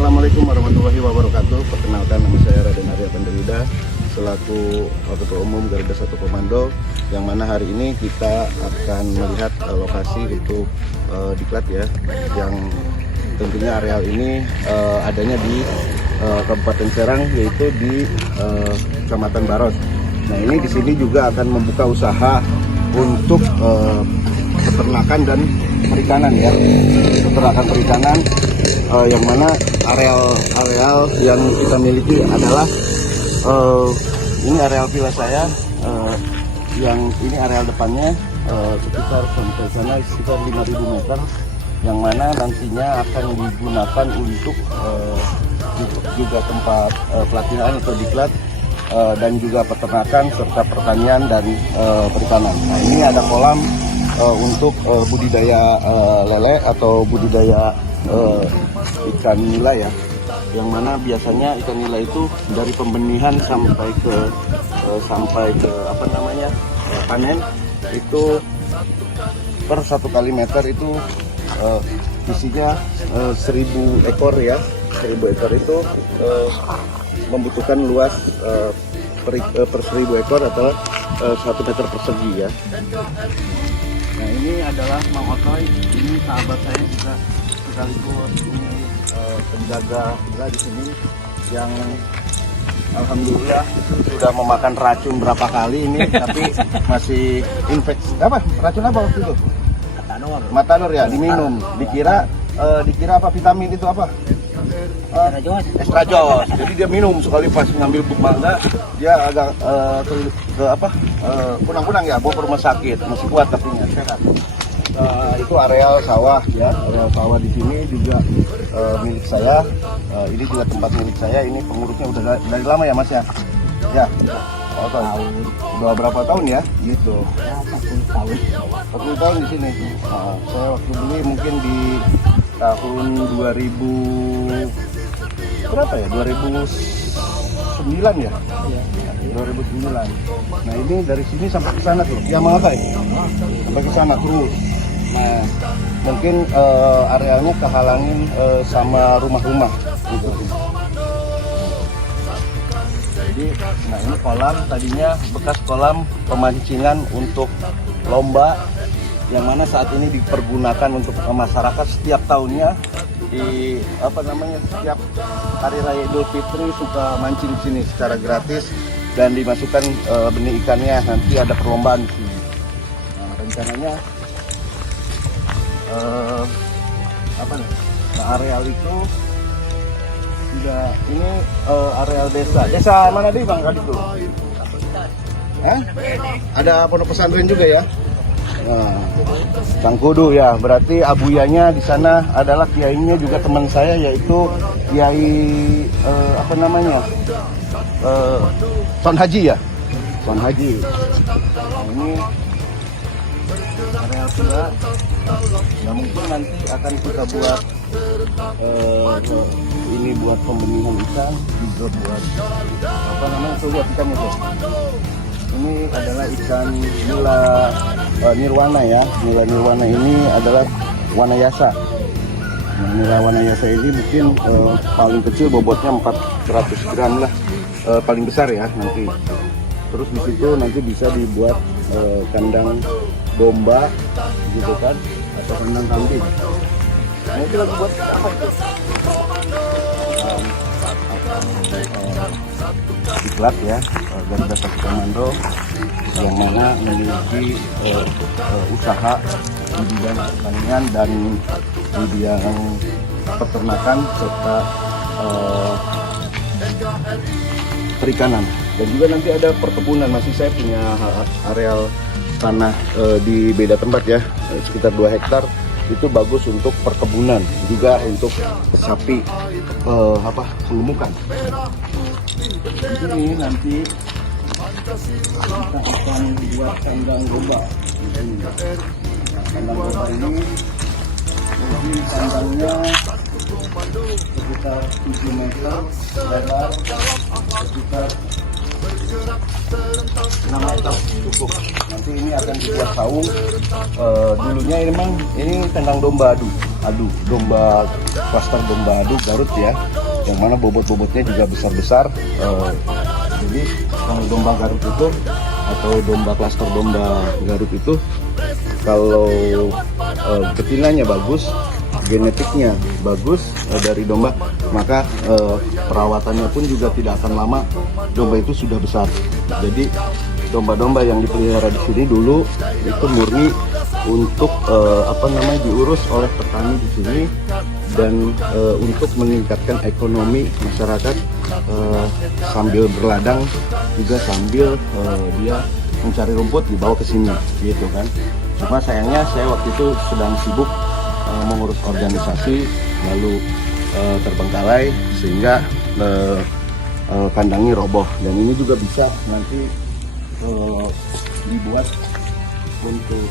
Assalamualaikum warahmatullahi wabarakatuh. Perkenalkan, nama saya Raden Arya Pandayuda selaku Ketua Umum Garuda 1 Komando, yang mana hari ini kita akan melihat lokasi untuk diklat ya, yang tentunya areal ini adanya di Kabupaten Serang, yaitu di Kecamatan Baros. Nah, ini di sini juga akan membuka usaha untuk peternakan dan perikanan ya, peternakan perikanan, yang mana areal yang kita miliki adalah ini areal villa saya, yang ini areal depannya sekitar sampai sana sekitar 5.000 meter, yang mana nantinya akan digunakan untuk juga tempat pelatihan atau diklat, dan juga peternakan serta pertanian dan perikanan. Nah, ini ada kolam untuk budidaya lele atau budidaya ikan nila ya, yang mana biasanya ikan nila itu dari pembenihan sampai ke panen itu per 1 kali meter itu isinya 1.000 ekor ya. 1.000 ekor itu membutuhkan luas per 1.000 ekor atau 1 meter persegi ya. Nah, ini adalah Mang Otoy, ini sahabat saya juga sekaligus ini penjaga villa di sini, yang alhamdulillah sudah memakan racun berapa kali ini tapi masih infeksi. Racun apa waktu itu? Matador ya, diminum. Dikira apa, vitamin itu apa? Estrajos. Jadi dia minum sekali pas ngambil buk mangga, dia agak kunang-kunang ya, bawa ke rumah sakit. Masih kuat tapi sehat. Itu areal sawah ya, areal sawah di sini juga milik saya. Ini juga tempat milik saya. Ini pengurusnya udah dari lama ya Mas ya? Ya. Oh, tahun. Udah berapa tahun ya? Gitu. 40 tahun di sini. Saya waktu beli mungkin di tahun 2000 berapa ya? 2009 ya? 2009. Nah, ini dari sini sampai ke sana tuh. Ya, Mangatai. Sampai ke sana terus. Nah, mungkin arealnya kehalangin sama rumah-rumah gitu. Jadi, nah ini kolam, tadinya bekas kolam pemancingan untuk lomba, yang mana saat ini dipergunakan untuk masyarakat setiap tahunnya di setiap hari raya Idul Fitri suka mancing di sini secara gratis dan dimasukkan benih ikannya, nanti ada perlombaan di sini. Nah, rencananya areal itu juga ini areal desa mana deh Bang Kadito? Ada pondok pesantren juga ya. Nah, Tangkudu ya, berarti abuyanya di sana adalah kiainya juga teman saya, yaitu Kiai Son Haji ya, Son Haji. Nah, ini areal villa. Nah, mungkin nanti akan kita buat ini buat pembenihan ikan, juga buat buat ikannya tuh. Ini adalah ikan nila nirwana ya. Nila nirwana ini adalah wanayasa. Nah, nila wanayasa ini mungkin paling kecil bobotnya 400 gram lah, paling besar ya nanti. Terus di situ nanti bisa dibuat kandang domba gitu kan, atau kandang kambing. Nah, itu lagi buat apa itu? Diklat ya, Garuda 1 Komando, yang mana memiliki usaha di bidang pertanian dan di bidang peternakan serta perikanan, dan juga nanti ada perkebunan. Masih saya punya areal tanah di beda tempat ya, sekitar 2 hektar. Itu bagus untuk perkebunan, juga untuk sapi pengemukan. Ini nanti kita akan buat kandang domba. Kandang domba ini mungkin kandangnya sekitar 7 meter lebar, sekitar 6 meter cukup. Nanti ini akan dibuat saung. Dulunya ini kandang domba adu. adu, domba klaster domba adu Garut ya, yang mana bobot-bobotnya juga besar-besar. Jadi kalau domba Garut itu atau domba klaster domba Garut itu kalau betinanya bagus, genetiknya bagus dari domba, maka perawatannya pun juga tidak akan lama, domba itu sudah besar. Jadi domba-domba yang dipelihara di sini dulu itu murni untuk diurus oleh petani di sini dan untuk meningkatkan ekonomi masyarakat, sambil berladang juga sambil dia mencari rumput dibawa ke sini gitu kan. Cuma sayangnya saya waktu itu sedang sibuk mengurus organisasi, lalu terbengkalai sehingga kandangnya roboh. Dan ini juga bisa nanti dibuat untuk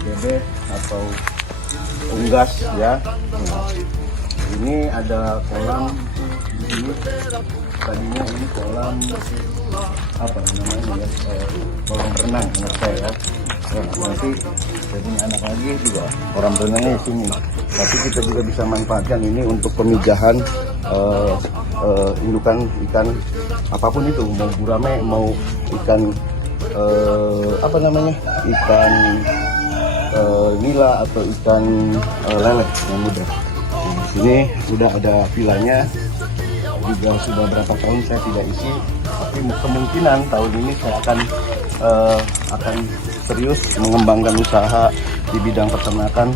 bebek atau unggas ya. Nah, ini ada kolam di sini. Tadinya ini kolam kolam renang menurut saya ya. Nanti jadi anak lagi juga kolam renangnya di sini. Tapi kita juga bisa manfaatkan ini untuk pemijahan indukan ikan apapun itu, mau gurame, mau ikan ikan nila atau ikan lele yang mudah. Nah, di sini sudah ada vilanya, juga sudah berapa tahun saya tidak isi, tapi kemungkinan tahun ini saya akan serius mengembangkan usaha di bidang peternakan,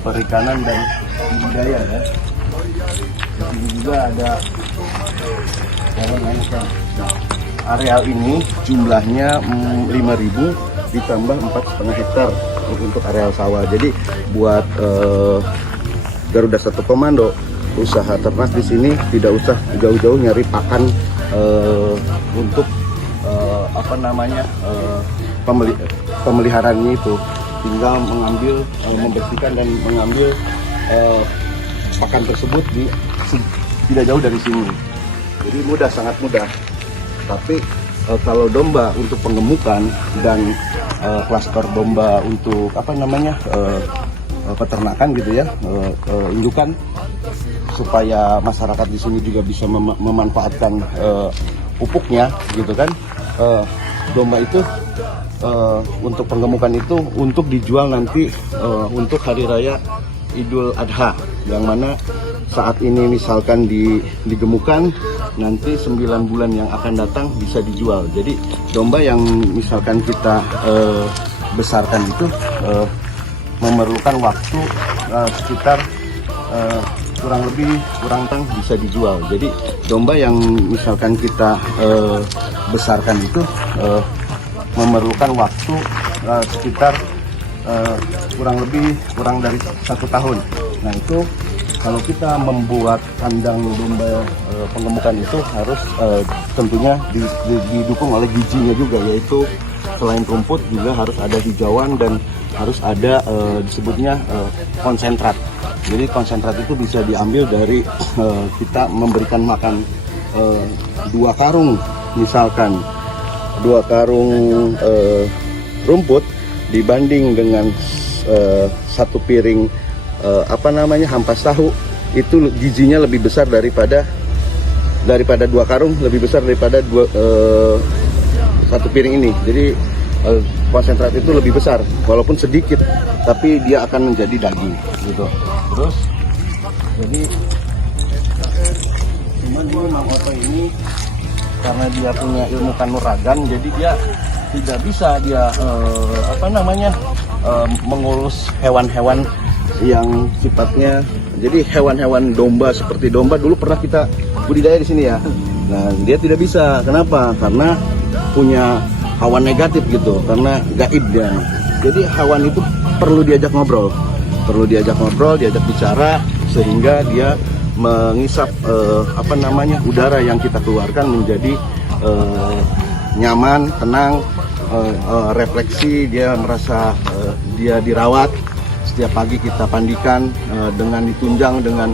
perikanan dan budidaya ya. Di sini juga ada areal ini jumlahnya 5.000 ditambah 4,5 hektar untuk areal sawah. Jadi buat Garuda Satu Komando usaha ternak di sini tidak usah jauh-jauh nyari pakan untuk pemeliharaannya itu, tinggal mengambil, membersihkan dan mengambil pakan tersebut tidak jauh dari sini. Jadi mudah, sangat mudah. Tapi kalau domba untuk penggemukan dan klaster domba untuk peternakan gitu ya, indukan, supaya masyarakat di sini juga bisa memanfaatkan pupuknya gitu kan. Domba itu untuk penggemukan itu untuk dijual nanti untuk hari raya Idul Adha, yang mana saat ini misalkan digemukan, nanti 9 bulan yang akan datang bisa dijual. Jadi domba yang misalkan kita besarkan itu memerlukan waktu sekitar kurang bisa dijual. Jadi domba yang misalkan kita besarkan itu memerlukan waktu sekitar kurang dari 1 tahun. Nah itu kalau kita membuat kandang domba penggemukan itu harus tentunya didukung oleh gizinya juga, yaitu selain rumput juga harus ada hijauan dan harus ada disebutnya konsentrat. Jadi konsentrat itu bisa diambil dari kita memberikan makan 2 karung, misalkan 2 karung rumput dibanding dengan 1 piring ampas tahu, itu gizinya lebih besar daripada 2 karung, lebih besar daripada 1 piring ini. Jadi konsentrat itu lebih besar, walaupun sedikit, tapi dia akan menjadi daging gitu. Terus jadi cuman ini Mang Oto ini karena dia punya ilmu kanuragan, jadi dia tidak bisa dia mengurus hewan-hewan yang sifatnya, jadi hewan-hewan domba seperti domba dulu pernah kita budidaya di sini ya. Nah dia tidak bisa, kenapa? Karena punya hawa negatif gitu, karena gaib dia. Jadi hewan itu perlu diajak ngobrol, diajak bicara, sehingga dia mengisap udara yang kita keluarkan menjadi nyaman, tenang, refleksi, dia merasa dia dirawat. Setiap pagi kita pandikan dengan ditunjang dengan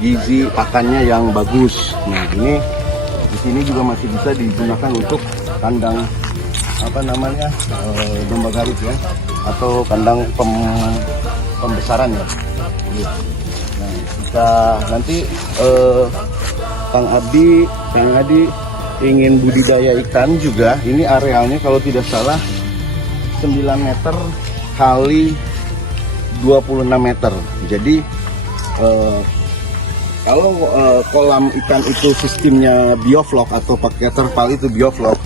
gizi pakannya yang bagus. Nah ini di sini juga masih bisa digunakan untuk kandang apa namanya domba garut ya, atau kandang pembesaran ya. Nah, kita nanti Kang Adi ingin budidaya ikan juga. Ini arealnya kalau tidak salah 9 meter kali 26 meter. Jadi kalau kolam ikan itu sistemnya bioflok atau pakai terpal itu bioflok,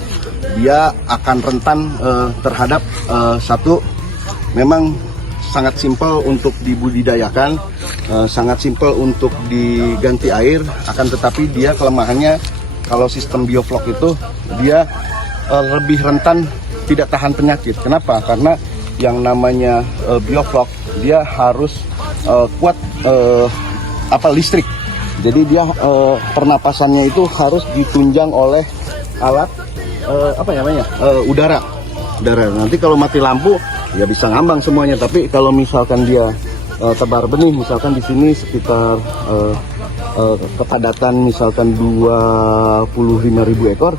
dia akan rentan terhadap satu, memang sangat simpel untuk dibudidayakan, sangat simpel untuk diganti air, akan tetapi dia kelemahannya kalau sistem bioflok itu dia lebih rentan tidak tahan penyakit. Kenapa? Karena yang namanya bioflok dia harus kuat listrik. Jadi dia pernapasannya itu harus ditunjang oleh alat udara. Nanti kalau mati lampu ya bisa ngambang semuanya. Tapi kalau misalkan dia tebar benih, misalkan di sini sekitar kepadatan misalkan 25.000 ekor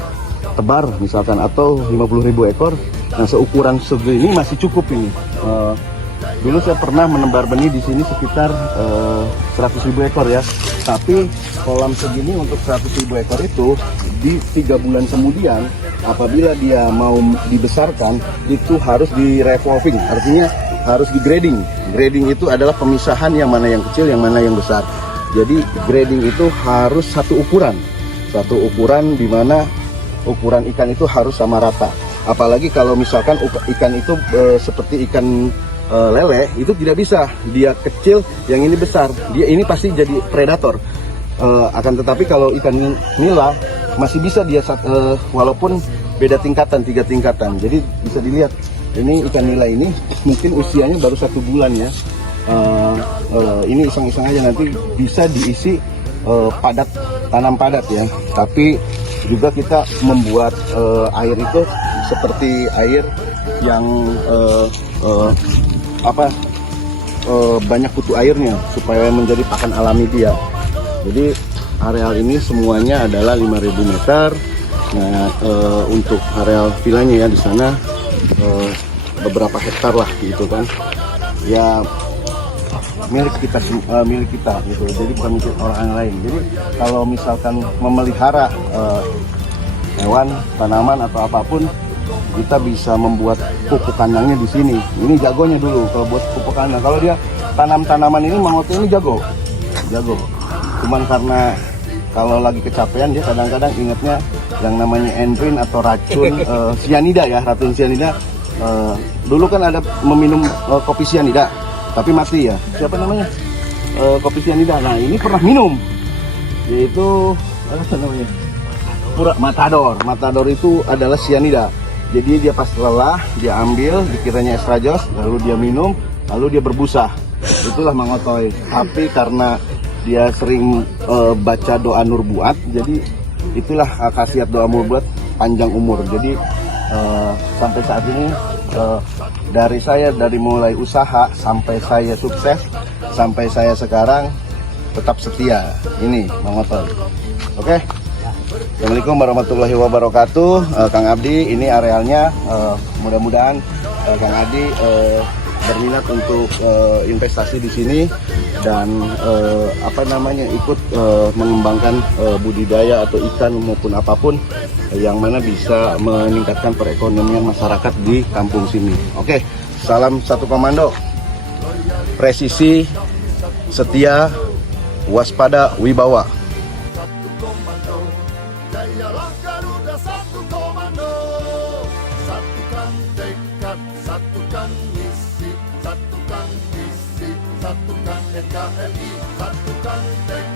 tebar misalkan, atau 50.000 ekor. Nah, seukuran segini masih cukup ini. Dulu saya pernah menebar benih di sini sekitar 100.000 ekor ya. Tapi kolam segini untuk 100.000 ekor itu di 3 bulan kemudian apabila dia mau dibesarkan itu harus di revolving, artinya harus di grading. Grading itu adalah pemisahan yang mana yang kecil, yang mana yang besar. Jadi grading itu harus satu ukuran di mana ukuran ikan itu harus sama rata. Apalagi kalau misalkan ikan itu seperti ikan lele itu tidak bisa, dia kecil yang ini besar, dia ini pasti jadi predator. Akan tetapi kalau ikan nila masih bisa dia walaupun beda tingkatan, 3 tingkatan. Jadi bisa dilihat ini ikan nila ini mungkin usianya baru 1 bulan ya. Ini iseng-iseng aja, nanti bisa diisi tanam padat ya. Tapi juga kita membuat air itu seperti air yang banyak kutu airnya supaya menjadi pakan alami dia. Jadi areal ini semuanya adalah 5.000 meter. Nah, untuk areal vilanya ya di sana beberapa hektar lah gitu kan. Ya milik kita gitu. Jadi bukan milik orang lain. Jadi kalau misalkan memelihara hewan, tanaman atau apapun, kita bisa membuat pupuk kandangnya di sini. Ini jagonya dulu kalau buat pupuk kandang. Kalau dia tanam tanaman ini, Mang Oto ini jago. Cuman karena kalau lagi kecapean dia kadang-kadang ingatnya yang namanya endrin atau racun sianida ya, racun sianida. Dulu kan ada meminum kopi sianida, tapi mati ya. Siapa namanya? Kopi sianida. Nah ini pernah minum, yaitu apa namanya? Matador itu adalah sianida. Jadi dia pas lelah, dia ambil, dikiranya estrajos, lalu dia minum, lalu dia berbusa. Itulah Mang Otoy. Tapi karena dia sering baca doa Nur Buat, jadi itulah khasiat doa Nur Buat, panjang umur. Jadi sampai saat ini dari mulai usaha sampai saya sukses, sampai saya sekarang tetap setia. Ini Mang Otoy. Oke? Assalamualaikum warahmatullahi wabarakatuh. Kang Abdi, ini arealnya. Mudah-mudahan Kang Abdi berminat untuk investasi di sini dan ikut mengembangkan budidaya atau ikan maupun apapun yang mana bisa meningkatkan perekonomian masyarakat di kampung sini. Oke, salam satu komando, presisi, setia, waspada, wibawa. Jayalah Garuda satu komando, satukan tekad, satukan misi, satukan visi, satukan NKRI, satukan tekad.